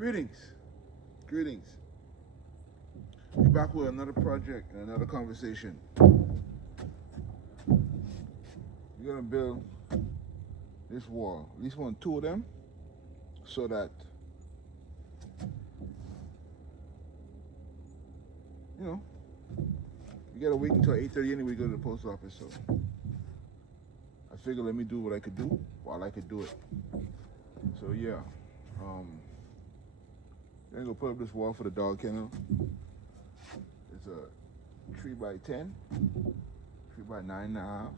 Greetings. We're back with another project and another conversation. We're gonna build this wall, at least two of them, so that we gotta wait until 8:30 anyway to go to the post office. So I figured let me do what I could do while I could do it. So yeah, then go put up this wall for the dog kennel. It's a 3x10, 3x9.5.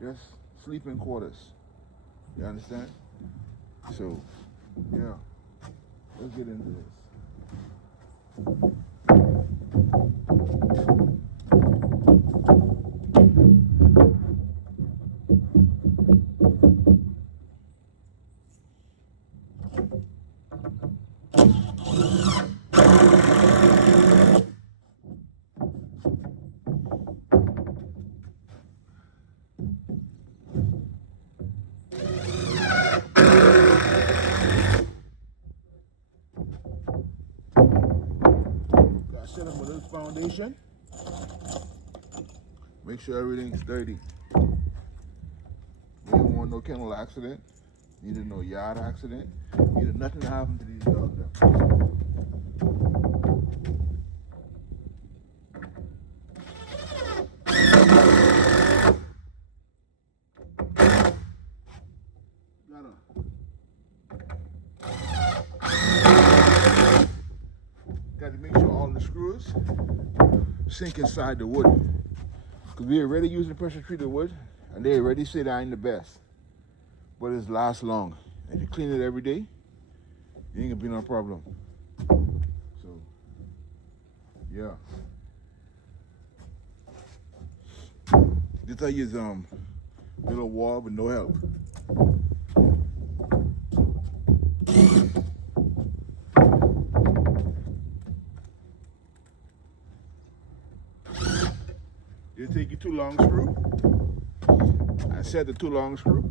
Just sleeping quarters. You understand? So yeah, let's get into this. Set up a little foundation. Make sure everything's dirty. We don't want no kennel accident. Neither no yard accident. Neither nothing to happen to these dogs. Got to make sure all the screws sink inside the wood. Because we already using pressure treated wood, and they already say that ain't the best. But it lasts long. If you clean it every day, it ain't gonna be no problem. So, yeah. This I use little wall with no help. You take your 2 long screw. I set the 2 long screw.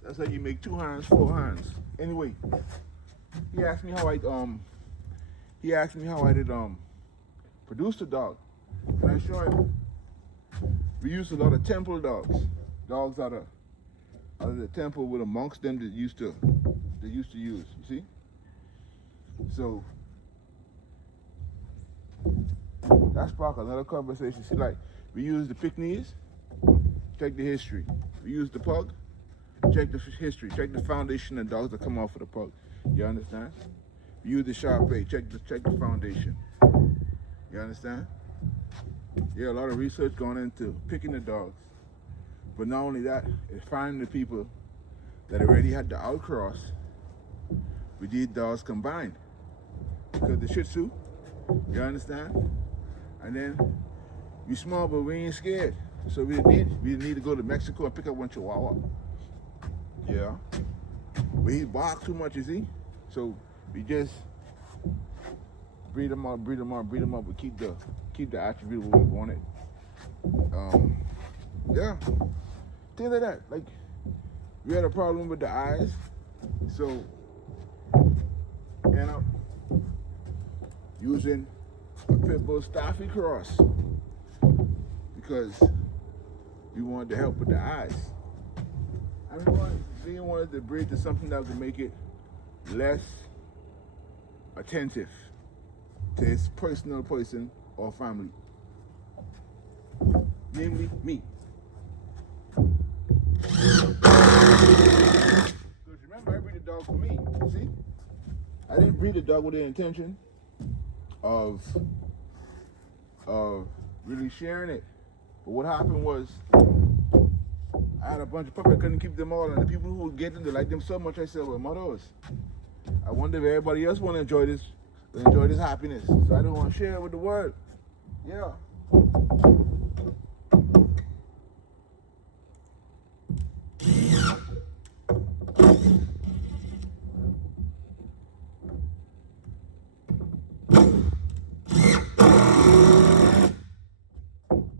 That's how you make 2 hands, 4 hands. Anyway, he asked me how I did produce the dog. And I showed him. We used a lot of temple dogs. Dogs out of the temple with the monks them that used to use, you see? So that's sparked another conversation. See, like we use the Pekingese, check the history. We use the pug, check the history, check the foundation of dogs that come off of the pug. You understand? We use the Sharpei, check the foundation. You understand? Yeah, a lot of research going into picking the dogs. But not only that, it's finding the people that already had the outcross with these dogs combined. Because the Shih Tzu, you understand? And then we small, but we ain't scared. So we didn't need to go to Mexico and pick up one Chihuahua. Yeah. But he barks too much, you see? So we just breed them up, but keep the attribute where we want it. Yeah. Things like that. Like we had a problem with the eyes. So end up using a pit bull Staffy cross because we wanted to help with the eyes. I didn't want to breed to something that would make it less attentive to its personal person or family. Namely, me. Because remember, I breed a dog for me, see? I didn't breed a dog with the intention of really sharing it. But what happened was, I had a bunch of puppies, I couldn't keep them all, and the people who would get them, they liked them so much, I said, well, mothers, I wonder if everybody else want to enjoy this happiness. So I don't want to share it with the world. Yeah.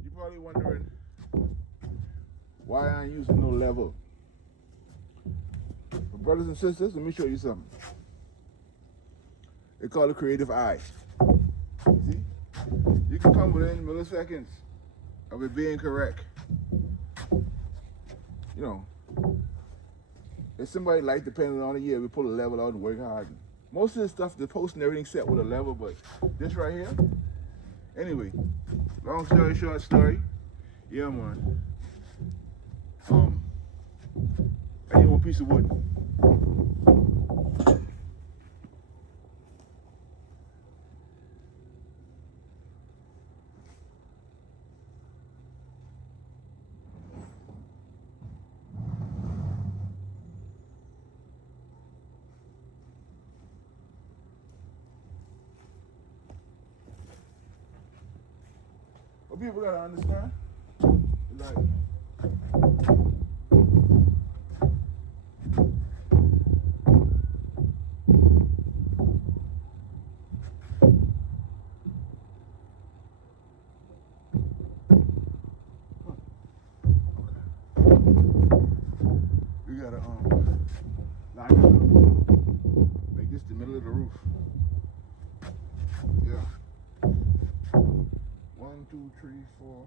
You're probably wondering level. But brothers and sisters, let me show you something. They call it creative eye. You see? You can come within milliseconds of it being correct. You know, if somebody like depending on it, yeah, we pull a level out and work hard. Most of the stuff, the post and everything set with a level, but this right here, anyway, long story short story, yeah man. I need one piece of wood. What people gotta understand, like, we gotta line it up. Make this the middle of the roof. Yeah. 1, 2, 3, 4,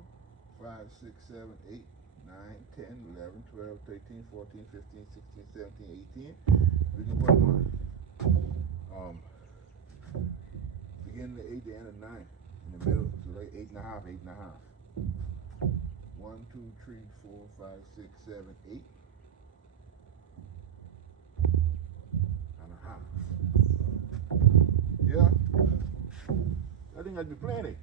5, 6, 7, 8, 9, 10, 11, 12, 13, 14, 15, 16, 17, 18. We can put them on. Beginning of 8, the end of 9. In the middle, so like 8 and a half, 8 and a half. 1, 2, 3, 4, 5, 6, 7, 8 and a half. Yeah. I think I'd be plenty.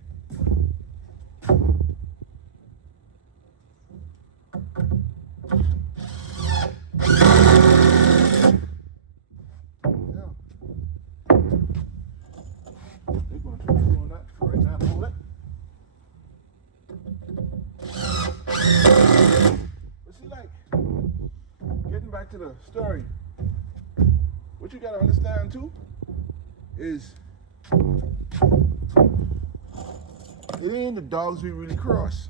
To the story, what you gotta understand too is it ain't the dogs we really cross,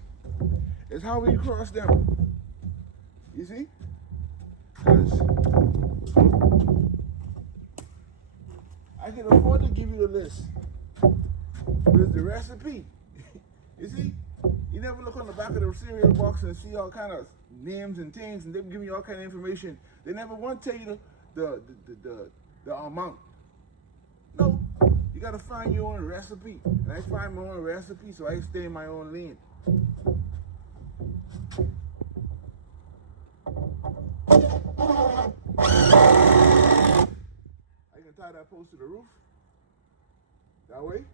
it's how we cross them. You see? Because I can afford to give you the list, but it's the recipe. You see? You never look on the back of the cereal box and see all kind of names and things, and they give you all kind of information. They never want to tell you the amount. No, you gotta find your own recipe, and I find my own recipe, so I stay in my own lane. I can tie that post to the roof that way.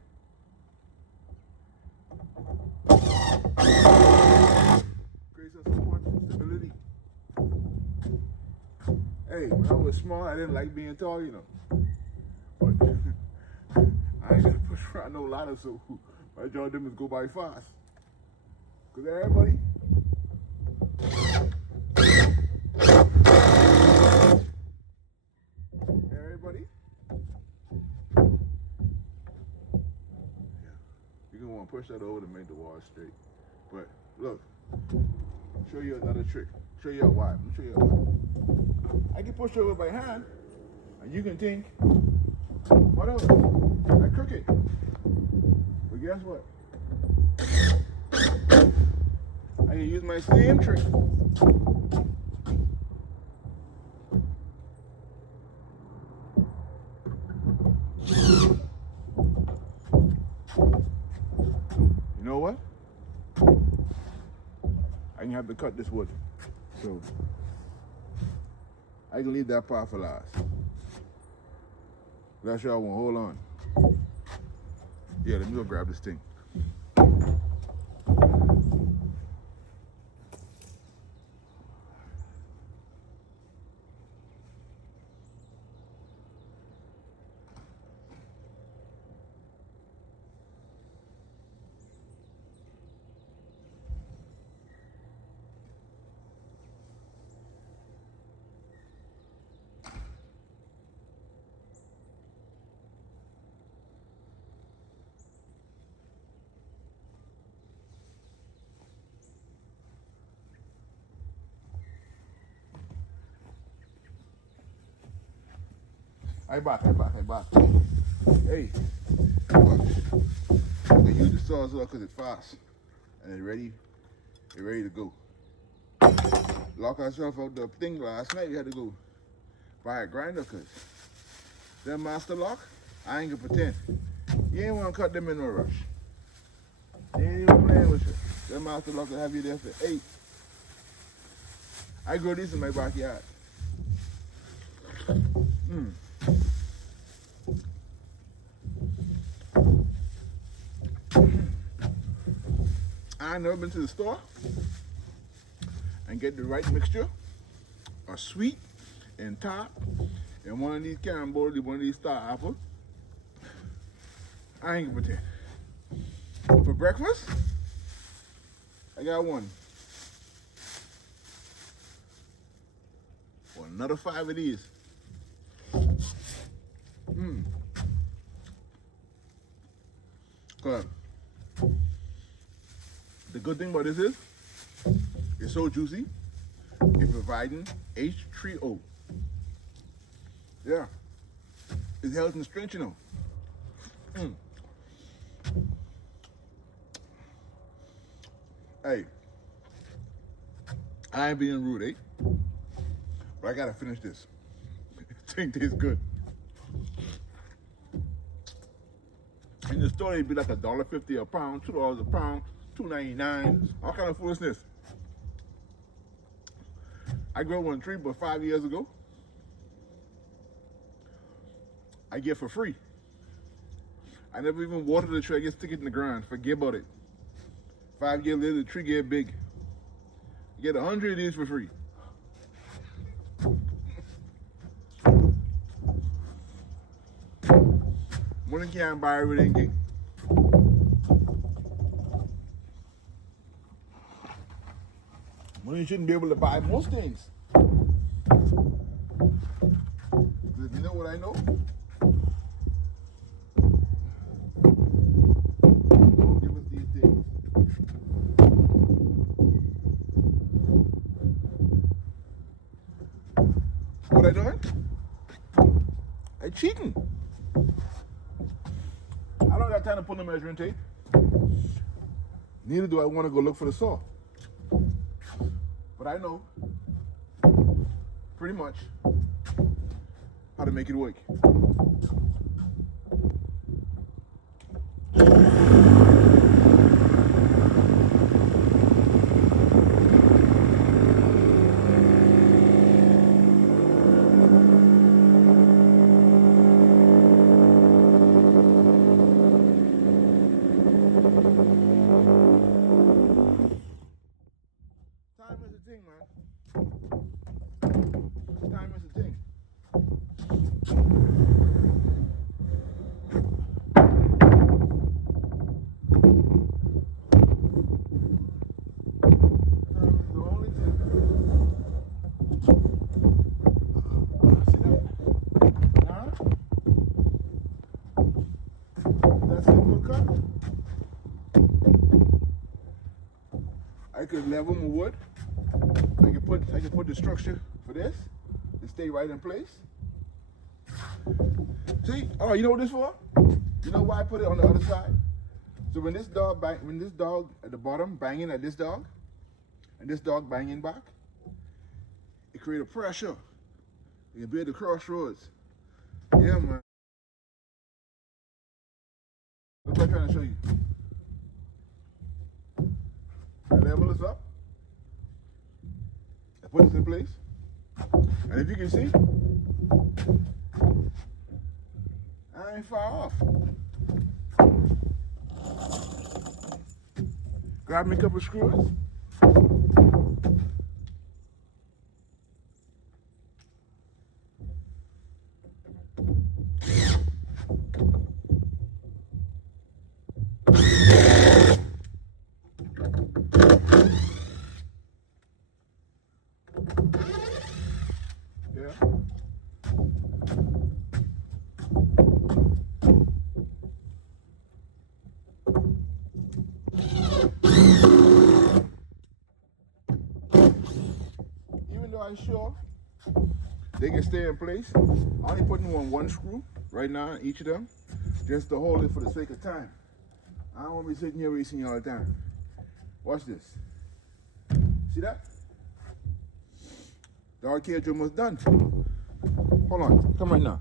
Create some support and stability. Hey, when I was small, I didn't like being tall, you know. But I ain't gonna push around no ladder, so my job them is go by fast. Cause everybody. You're gonna want to push that over to make the wall straight. But look, show you another trick. Show you why. Let me show you why. I can push over by hand, and you can think, whatever, I crooked. But guess what? I can use my same trick. You know what? I can have to cut this wood. So I can leave that part for last. That's y'all want. Hold on. Yeah, let me go grab this thing. I back. Hey, watch. I use the saw as well because it's fast and it's ready to go. Lock ourselves out the thing last night. We had to go buy a grinder because that master lock, I ain't gonna pretend. You ain't want to cut them in no rush. They ain't even playing with you. That master lock will have you there for 8. I grow these in my backyard. I never been to the store and get the right mixture of sweet and tart and one of these carambola, one of these star apple. I ain't gonna pretend. For breakfast, I got one. Or another 5 of these. Good. The good thing about this is, it's so juicy, it's providing H3O. Yeah. It's health and strength, you know. Hey, I ain't being rude, eh? But I gotta finish this. This thing tastes good. In the store, it'd be like $1.50 a pound, $2 a pound, $2.99, all kind of foolishness. I grew one tree, but 5 years ago, I get for free. I never even watered the tree. I just stick it in the ground. Forget about it. 5 years later, the tree get big. You get 100 of these for free. Money can't buy everything. Money shouldn't be able to buy most things. You know what I know? Give us these things. What I doing? I cheating. I don't got time to pull the measuring tape. Neither do I want to go look for the saw. But I know pretty much how to make it work. Time is a thing, man. Time is a thing. Time is the only thing. See that? Huh? That simple cut. I could level my wood. I can put the structure for this to stay right in place. See? Oh, you know what this for? You know why I put it on the other side? So when this dog at the bottom banging at this dog, and this dog banging back, it creates a pressure. You can build the crossroads. Yeah, man. That's what I'm trying to show you. I level this up. I put this in place. And if you can see, I ain't far off. Grab me a couple of screws. Yeah. Even though I'm sure they can stay in place. I'm only putting on one screw right now in each of them, just to hold it for the sake of time. I don't want to be sitting here wasting all the time. Watch this. See that? The dog cage almost done. Hold on, come right now.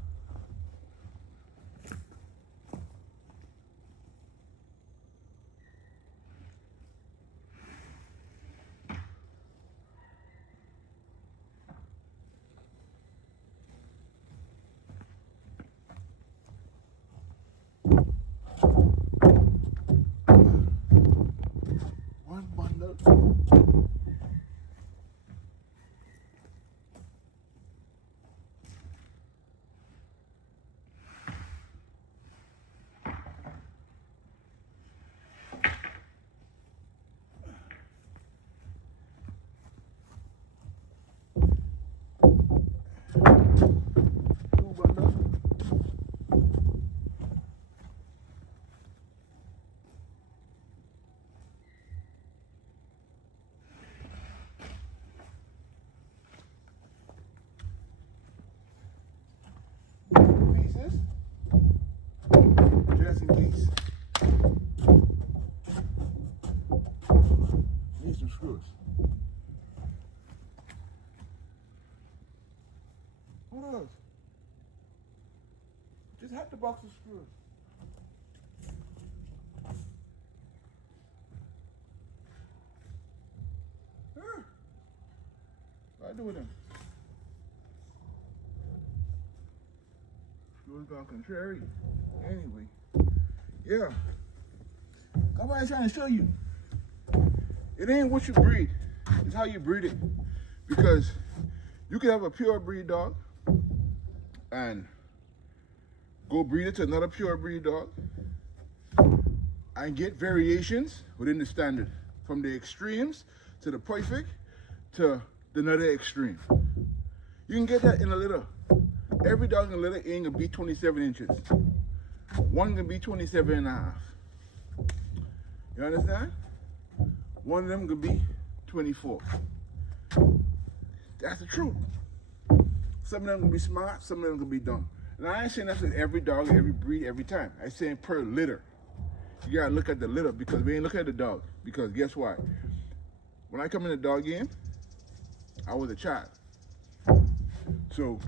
One bundle. Two bundles. Pieces. Just in case. Need some screws. What else? Just have the box of screws. What I do with them? Screws gone contrary. Anyway, yeah. That's what I'm trying to show you. It ain't what you breed, it's how you breed it. Because you can have a pure breed dog and go breed it to another pure breed dog and get variations within the standard, from the extremes to the perfect to the another extreme. You can get that in a litter. Every dog in a litter ain't gonna be 27 inches. One can be 27 and a half. You understand? One of them could be 24. That's the truth. Some of them can be smart, some of them can be dumb. And I ain't saying that's in every dog, every breed, every time. I'm saying per litter. You gotta look at the litter, because we ain't looking at the dog. Because guess what? When I come in the dog game, I was a child. So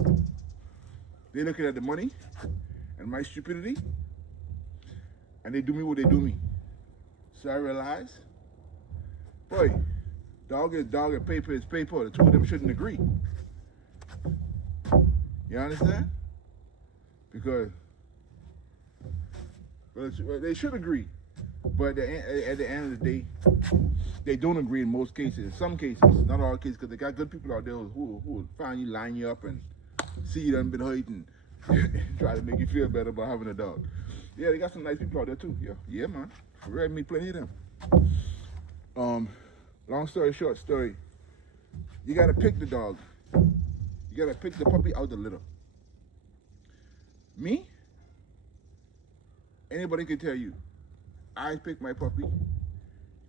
they looking at the money and my stupidity, and they do me what they do me. So I realized, boy, dog is dog and paper is paper. The two of them shouldn't agree. You understand? Because well, they should agree, but at the end of the day, they don't agree in most cases. In some cases, not all cases, because they got good people out there who will find you, line you up, and see you done been hurt and try to make you feel better about having a dog. Yeah, they got some nice people out there too. Yeah, man. For real, me plenty of them. Long story short, you gotta pick the dog. You gotta pick the puppy out the litter. Me? Anybody can tell you, I pick my puppy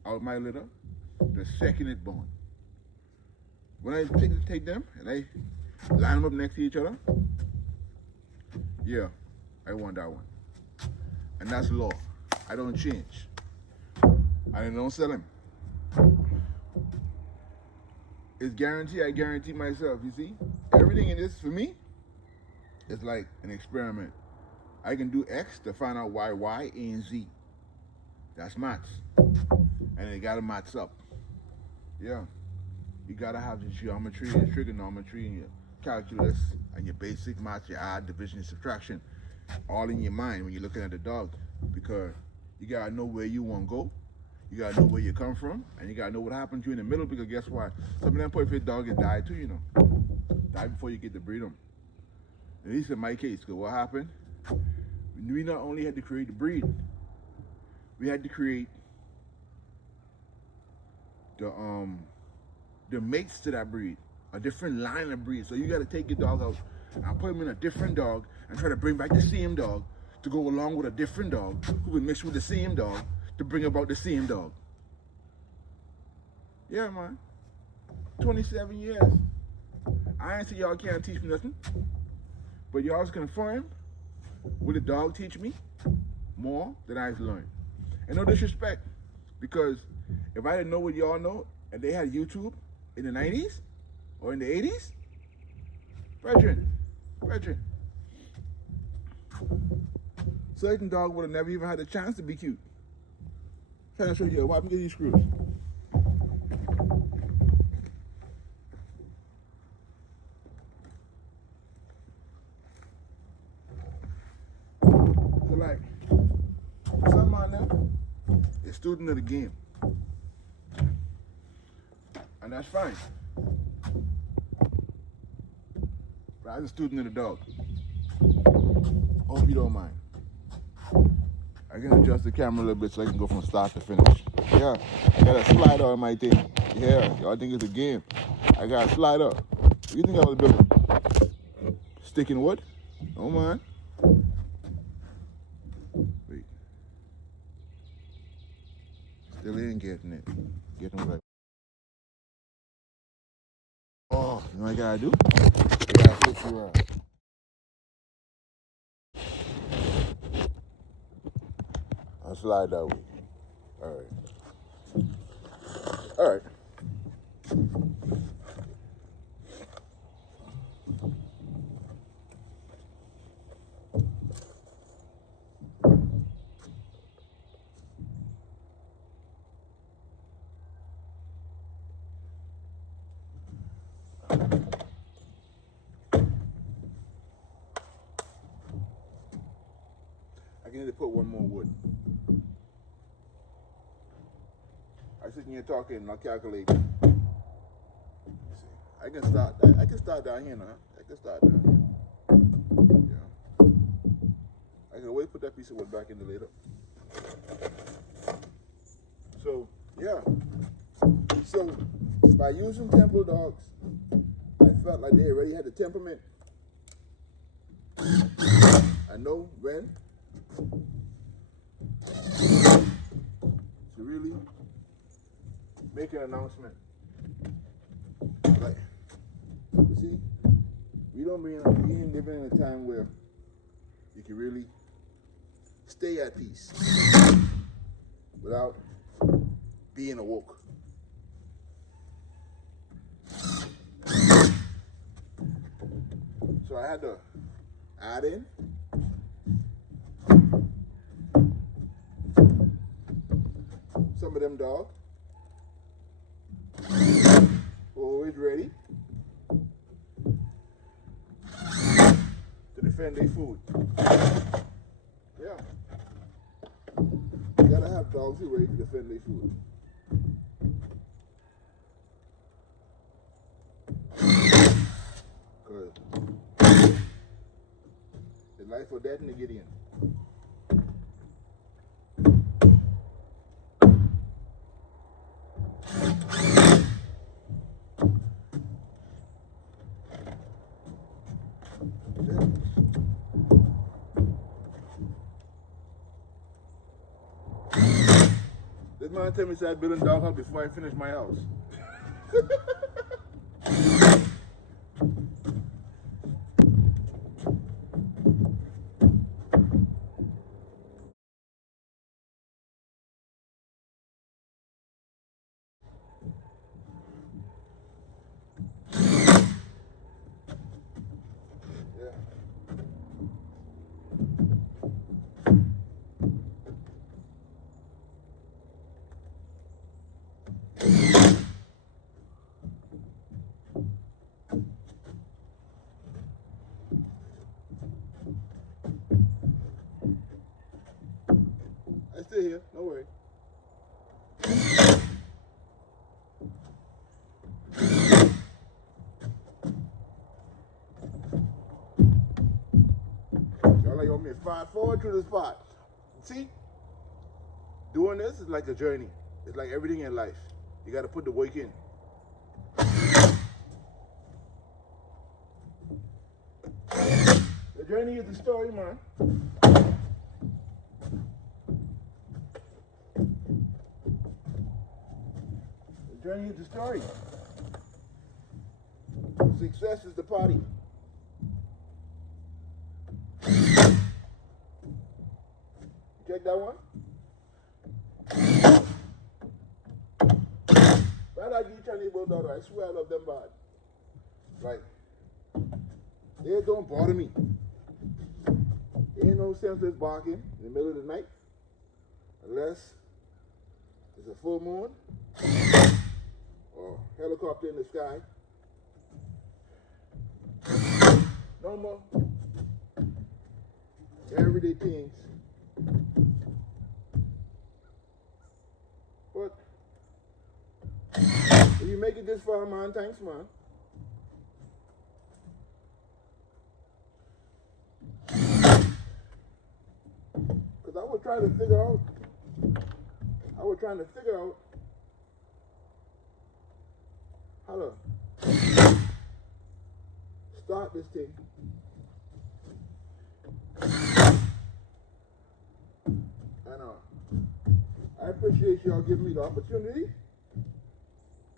out my litter the second it's born. When I take them and I line them up next to each other, yeah, I want that one. And that's law. I don't change. I don't sell him. It's guaranteed. I guarantee myself. You see, everything in this for me is like an experiment. I can do X to find out why Y, A, and Z. That's maths, and it gotta match up. Yeah, you gotta have your geometry, your trigonometry, and your calculus, and your basic maths, your add, division, subtraction, all in your mind when you're looking at the dog, because you gotta know where you want to go. You gotta know where you come from, and you gotta know what happened to you in the middle, because guess what? Some of them perfect dogs die too, you know. Die before you get to breed them. At least in my case, because what happened? We not only had to create the breed, we had to create the mates to that breed, a different line of breed. So you gotta take your dog out and put him in a different dog and try to bring back the same dog to go along with a different dog who will mix with the same dog to bring about the same dog. Yeah, man. 27 years. I ain't say y'all can't teach me nothing, but y'all confirm will the dog teach me more than I've learned. And no disrespect, because if I didn't know what y'all know, and they had YouTube in the 90s or in the 80s, brethren, certain dog would have never even had a chance to be cute. I'm trying to show you why we get these screws. So like, some man now is student of the game. And that's fine. But I'm a student of the dog. Hope you don't mind. I can adjust the camera a little bit so I can go from start to finish. Yeah, I got a slider on my thing. Yeah, y'all think it's a game. I got a slider. What do you think I was building? Sticking wood? Don't mind. Wait. Still ain't getting it. Getting what I... Oh, you know what I gotta do? I gotta flip you around. I'll slide that way. All right. I need to put one more wood. I sitting here talking, not calculating. I can start. I can start down here now. I can start down here. Yeah. I can wait. Put that piece of wood back in the later. So yeah. So by using temple dogs, I felt like they already had the temperament. I know when to really make an announcement. Like, you see, we ain't living in a time where you can really stay at peace without being awoke. So I had to add in some of them dogs always ready to defend their food. Yeah. You gotta have dogs who are ready to defend their food. Because it's life or death in the Gideon. This man tell me to start building dog house before I finish my house. Yeah. I still here, no worry. Y'all like want me to fast forward through this part. See, doing this is like a journey. It's like everything in life. You gotta put the work in. The journey is the story, man. The journey is the story. Success is the party. Check that one. Right, I give Chinese Bulldog, I swear I love them bad. Like, they don't bother me. Ain't no senseless barking in the middle of the night, unless it's a full moon or helicopter in the sky. Normal, everyday things. But if you make it this far, man, thanks, man. Because I was trying to figure out how to start this thing. And I appreciate y'all giving me the opportunity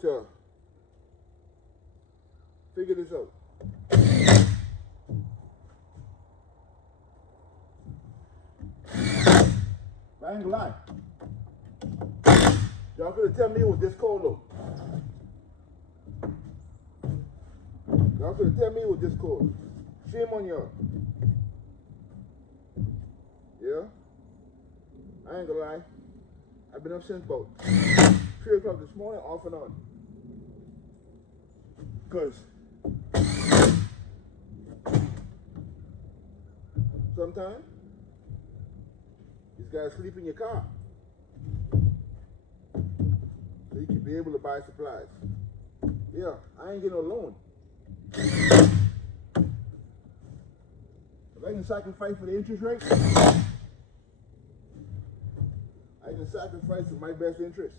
to figure this out. I ain't gonna lie. Y'all could have tell me it was this cold though. Y'all could have tell me it was this cold. Shame on y'all. Yeah? I ain't gonna lie. I've been up since about 3 o'clock this morning, off and on. Because sometimes you just gotta sleep in your car so you can be able to buy supplies. Yeah, I ain't getting no loan. If I can sacrifice for the interest rate, I can sacrifice for my best interest.